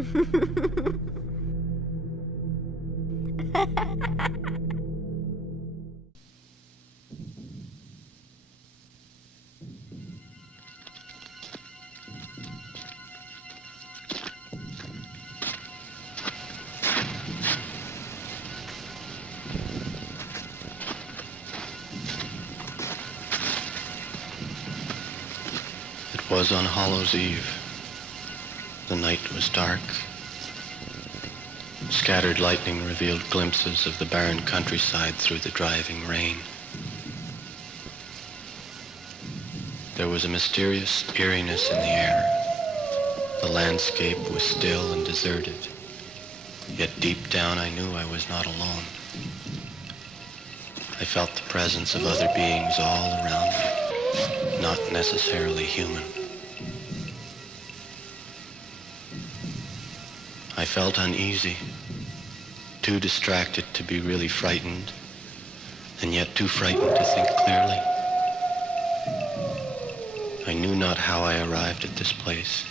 It was on Hallows Eve. The night was dark. Scattered lightning revealed glimpses of the barren countryside through the driving rain. There was a mysterious eeriness in the air. The landscape was still and deserted, yet deep down I knew I was not alone. I felt the presence of other beings all around me, not necessarily human. I felt uneasy, too distracted to be really frightened, and yet too frightened to think clearly. I knew not how I arrived at this place.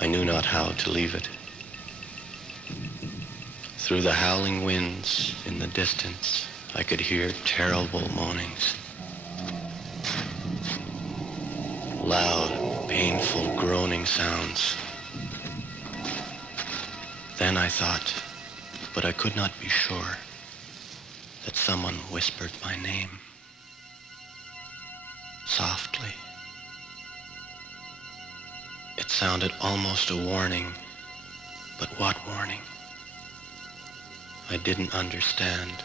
I knew not how to leave it. Through the howling winds in the distance, I could hear terrible moanings. Loud, painful, groaning sounds. Then I thought, but I could not be sure, that someone whispered my name. Softly. It sounded almost a warning, but what warning? I didn't understand.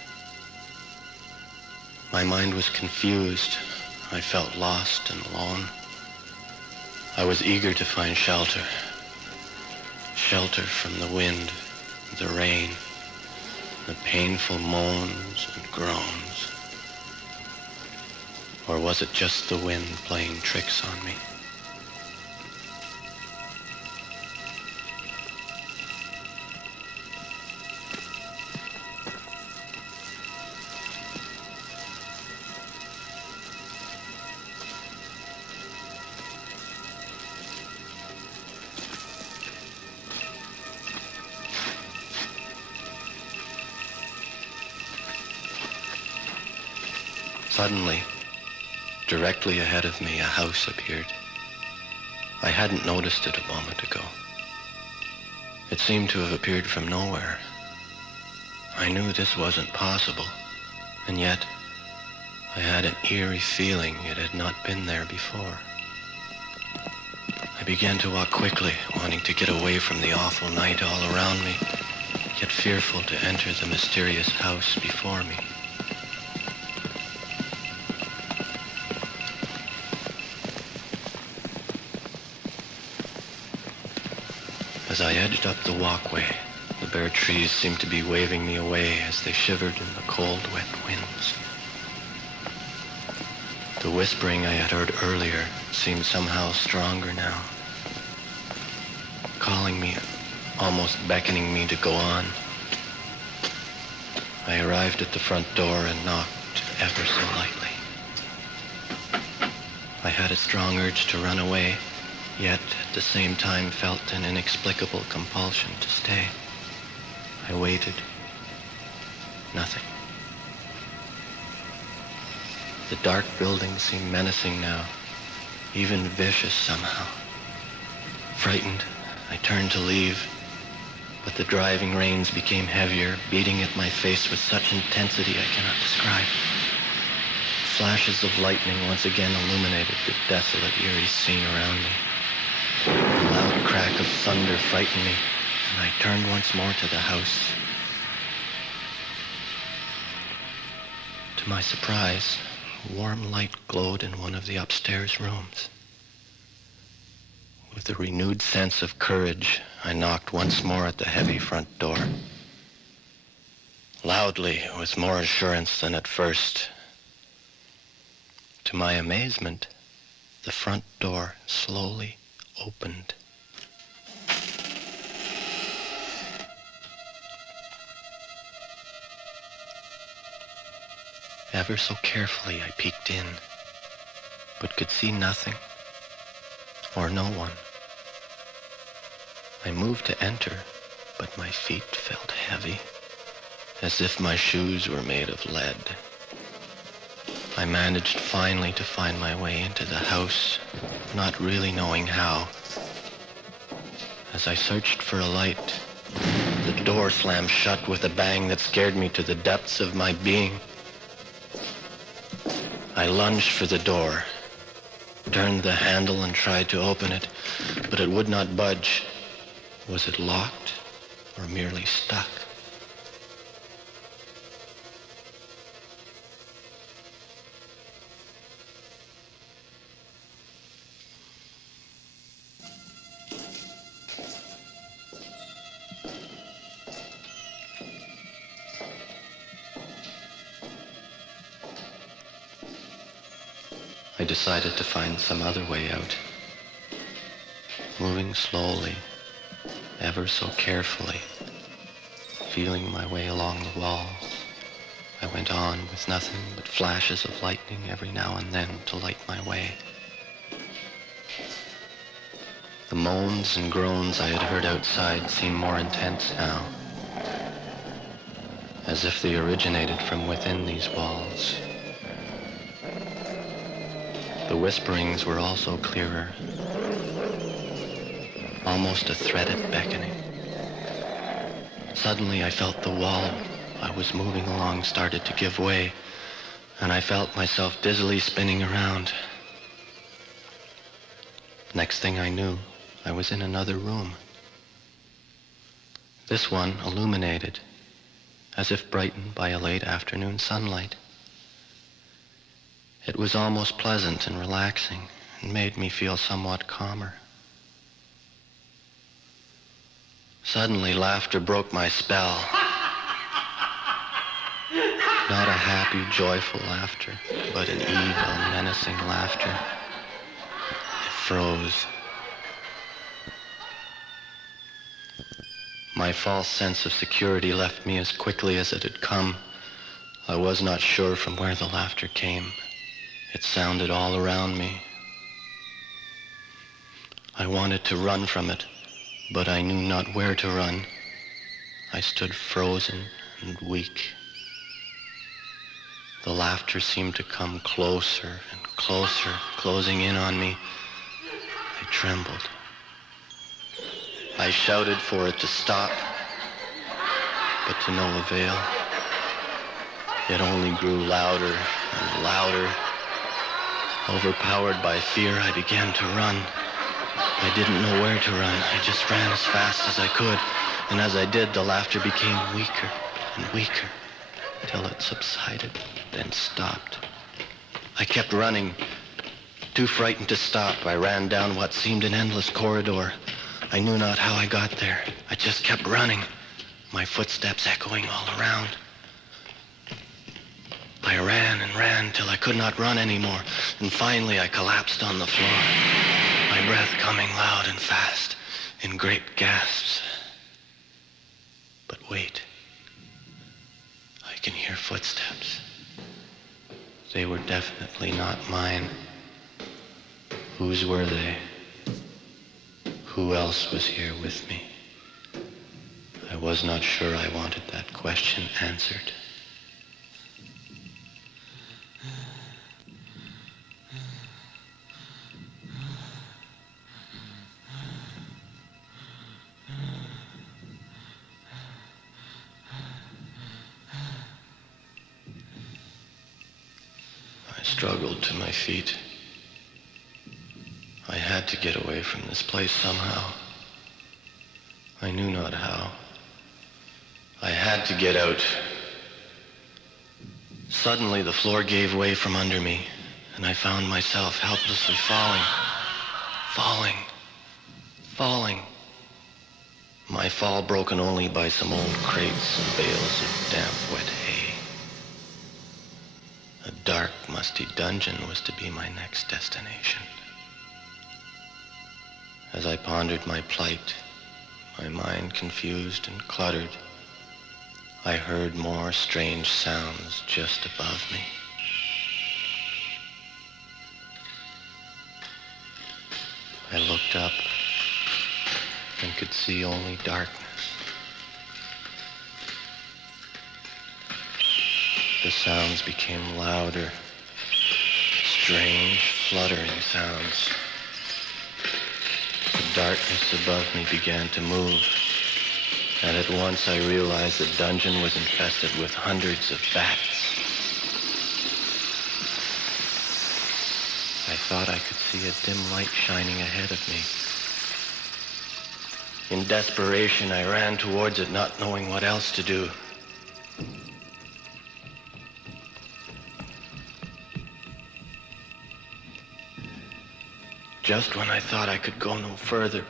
My mind was confused. I felt lost and alone. I was eager to find shelter. Shelter from the wind, the rain, the painful moans and groans. Or was it just the wind playing tricks on me? Suddenly, directly ahead of me, a house appeared. I hadn't noticed it a moment ago. It seemed to have appeared from nowhere. I knew this wasn't possible, and yet I had an eerie feeling it had not been there before. I began to walk quickly, wanting to get away from the awful night all around me, yet fearful to enter the mysterious house before me. As I edged up the walkway, the bare trees seemed to be waving me away as they shivered in the cold, wet winds. The whispering I had heard earlier seemed somehow stronger now, calling me, almost beckoning me to go on. I arrived at the front door and knocked ever so lightly. I had a strong urge to run away, yet at the same time felt an inexplicable compulsion to stay. I waited. Nothing. The dark building seemed menacing now, even vicious somehow. Frightened, I turned to leave, but the driving rains became heavier, beating at my face with such intensity I cannot describe. Flashes of lightning once again illuminated the desolate, eerie scene around me. A loud crack of thunder frightened me, and I turned once more to the house. To my surprise, a warm light glowed in one of the upstairs rooms. With a renewed sense of courage, I knocked once more at the heavy front door. Loudly, with more assurance than at first. To my amazement, the front door slowly opened. Ever so carefully I peeked in, but could see nothing or no one. I moved to enter, but my feet felt heavy, as if my shoes were made of lead. I managed finally to find my way into the house, not really knowing how. As I searched for a light, the door slammed shut with a bang that scared me to the depths of my being. I lunged for the door, turned the handle and tried to open it, but it would not budge. Was it locked or merely stuck? I decided to find some other way out. Moving slowly, ever so carefully, feeling my way along the walls, I went on with nothing but flashes of lightning every now and then to light my way. The moans and groans I had heard outside seemed more intense now, as if they originated from within these walls. The whisperings were also clearer, almost a threaded beckoning. Suddenly I felt the wall I was moving along started to give way, and I felt myself dizzily spinning around. Next thing I knew, I was in another room. This one illuminated, as if brightened by a late afternoon sunlight. It was almost pleasant and relaxing, and made me feel somewhat calmer. Suddenly, laughter broke my spell. Not a happy, joyful laughter, but an evil, menacing laughter. It froze. My false sense of security left me as quickly as it had come. I was not sure from where the laughter came. It sounded all around me. I wanted to run from it, but I knew not where to run. I stood frozen and weak. The laughter seemed to come closer and closer, closing in on me. I trembled. I shouted for it to stop, but to no avail. It only grew louder and louder. Overpowered by fear, I began to run. I didn't know where to run. I just ran as fast as I could. And as I did, the laughter became weaker and weaker till it subsided, then stopped. I kept running. Too frightened to stop, I ran down what seemed an endless corridor. I knew not how I got there. I just kept running, my footsteps echoing all around. I ran and ran till I could not run anymore, and finally I collapsed on the floor, my breath coming loud and fast in great gasps. But wait, I can hear footsteps. They were definitely not mine. Whose were they? Who else was here with me? I was not sure I wanted that question answered. I struggled to my feet. I had to get away from this place somehow. I knew not how. I had to get out. Suddenly the floor gave way from under me, and I found myself helplessly falling. My fall broken only by some old crates and bales of damp, wet hay. A dark, musty dungeon was to be my next destination. As I pondered my plight, my mind confused and cluttered, I heard more strange sounds just above me. I looked up. and could see only darkness. The sounds became louder, strange, fluttering sounds. The darkness above me began to move, and at once I realized the dungeon was infested with hundreds of bats. I thought I could see a dim light shining ahead of me. In desperation, I ran towards it, not knowing what else to do. Just when I thought I could go no further,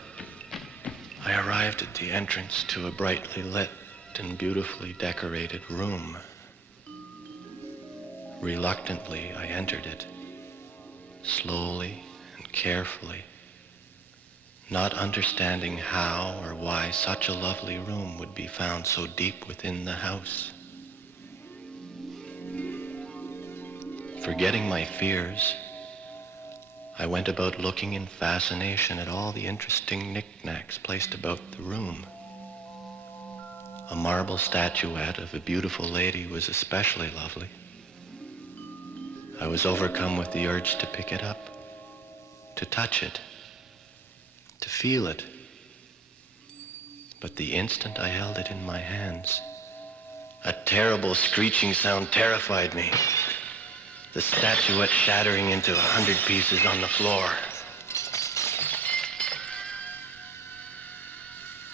I arrived at the entrance to a brightly lit and beautifully decorated room. Reluctantly, I entered it, slowly and carefully, not understanding how or why such a lovely room would be found so deep within the house. Forgetting my fears, I went about looking in fascination at all the interesting knickknacks placed about the room. A marble statuette of a beautiful lady was especially lovely. I was overcome with the urge to pick it up, to touch it, to feel it. But the instant I held it in my hands, a terrible screeching sound terrified me, the statuette shattering into 100 pieces on the floor.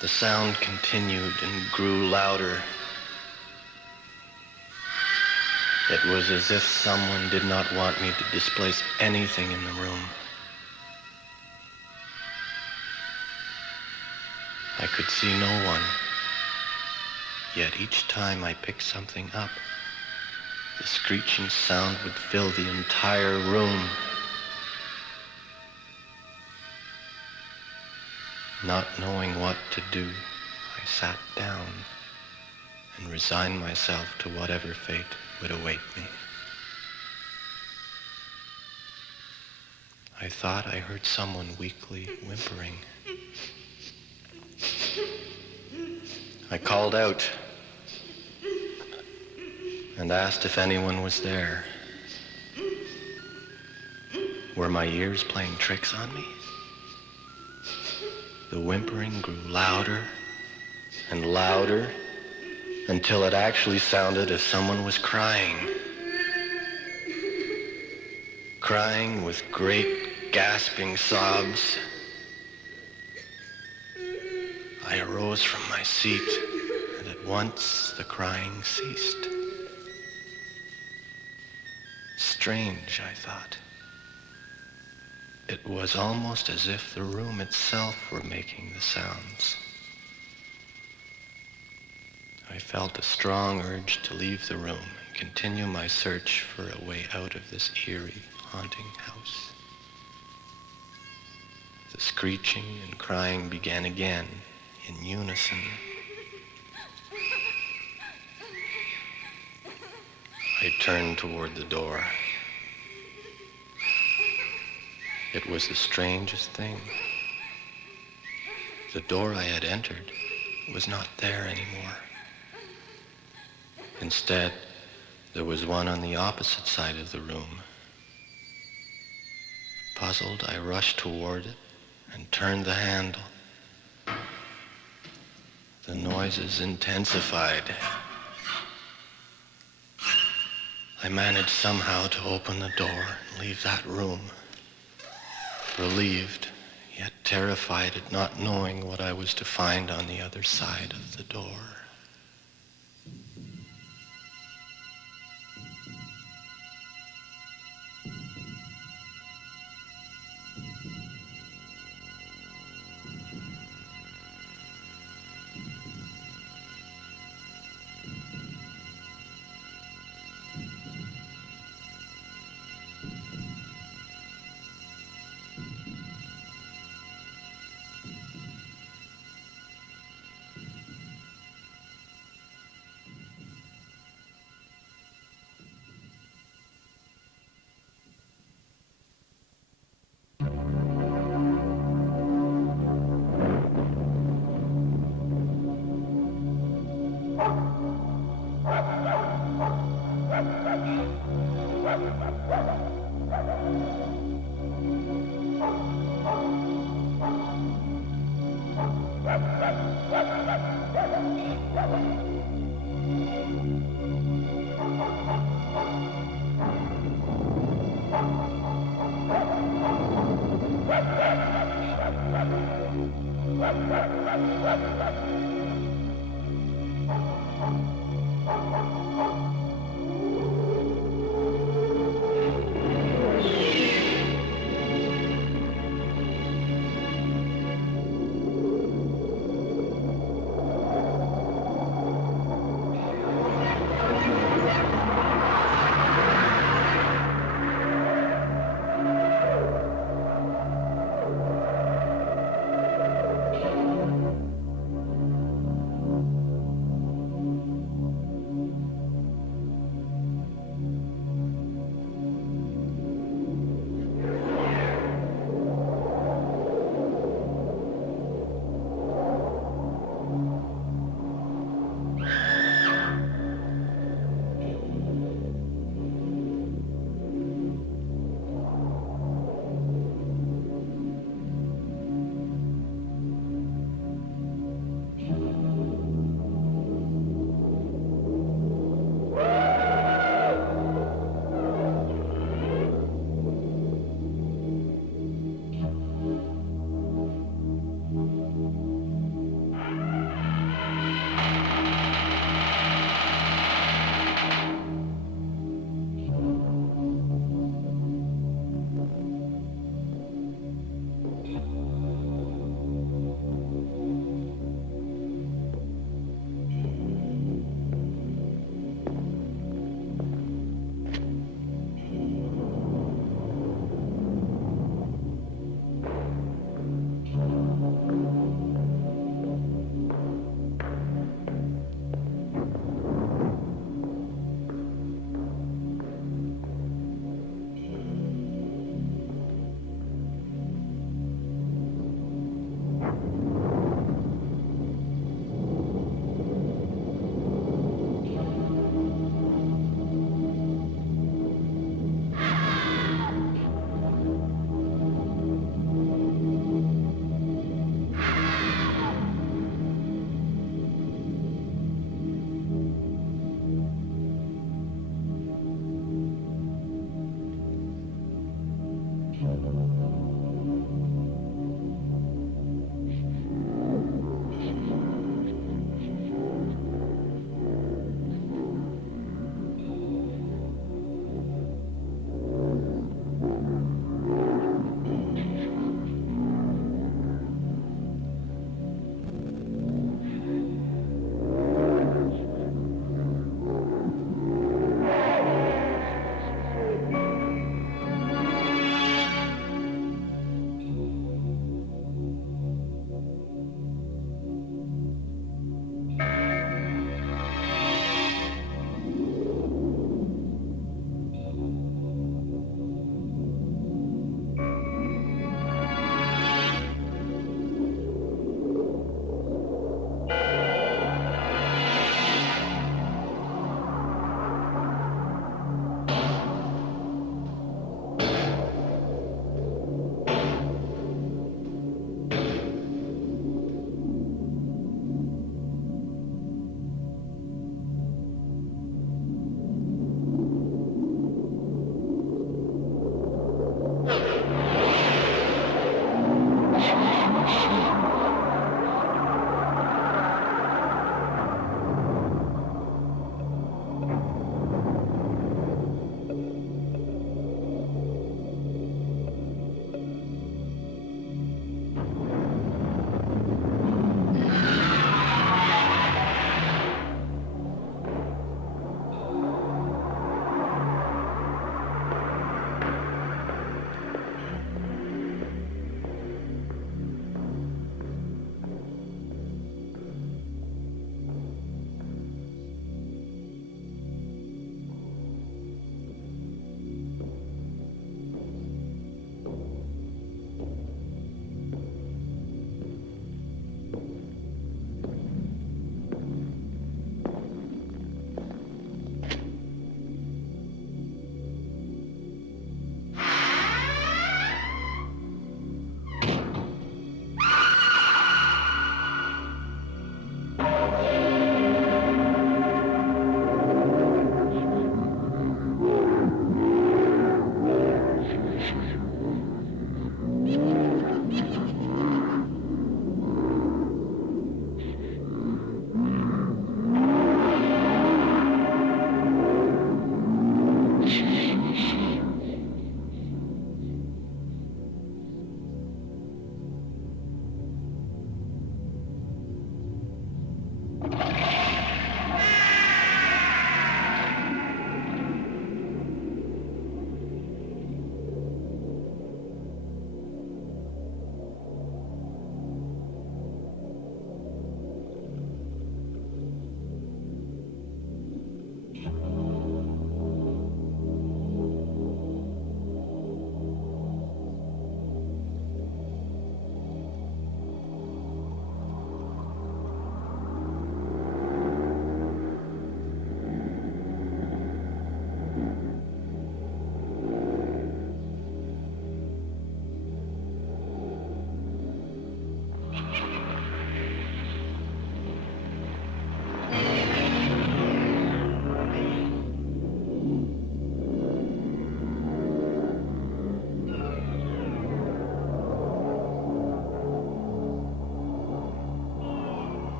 The sound continued and grew louder. It was as if someone did not want me to displace anything in the room. I could see no one, yet each time I picked something up, the screeching sound would fill the entire room. Not knowing what to do, I sat down and resigned myself to whatever fate would await me. I thought I heard someone weakly whimpering. I called out and asked if anyone was there. Were my ears playing tricks on me? The whimpering grew louder and louder until it actually sounded as someone was crying. Crying with great gasping sobs. I arose from my seat, and at once the crying ceased. Strange, I thought. It was almost as if the room itself were making the sounds. I felt a strong urge to leave the room and continue my search for a way out of this eerie, haunting house. The screeching and crying began again in unison. I turned toward the door. It was the strangest thing. The door I had entered was not there anymore. Instead, there was one on the opposite side of the room. Puzzled, I rushed toward it and turned the handle. The noises intensified. I managed somehow to open the door and leave that room. Relieved, yet terrified at not knowing what I was to find on the other side of the door.